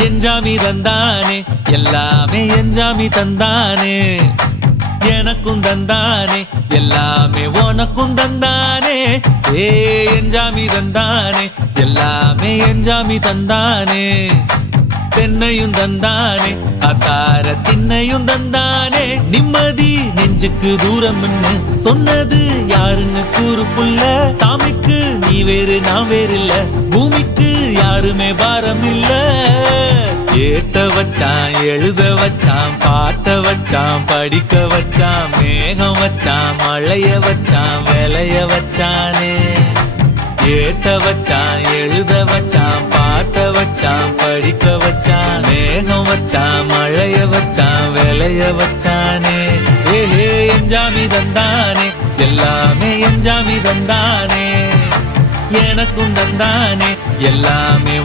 எஞ்சாமி தந்தானே எல்லாமே எஞ்சாமி தந்தானே எனக்கும் தந்தானே எல்லாமே உனக்கும் தந்தானே ஏ எஞ்சாமி தந்தானே எல்லாமே எஞ்சாமி தந்தானே தென்னையும் தந்தானே அத்தார திண்ணையும் தந்தானே நிம்மதி நெஞ்சுக்கு தூரம் சொன்னது யாருன்னு கூறு புள்ள சாமிக்கு நீ வேறு நான் வேறு இல்ல பூமிக்கு யாருமே பாரம் இல்ல ஏட்ட வச்சான் எழுத வச்சான் பாட்ட வச்சான் படிக்க வச்சான் மேகம் வச்சான் மழைய வச்சான் விளைய வச்சானே ஏட்ட வச்சான் எழுத வச்சான் பாட்ட வச்சான் படிக்க வச்சான் மேகம் வச்சான் மழைய வச்சான் விளைய வச்சானே ஏஹே எஞ்சாமி தந்தானே எல்லாமே எஞ்சாமி தந்தானே எனக்கும் தந்தானே எல்லாமே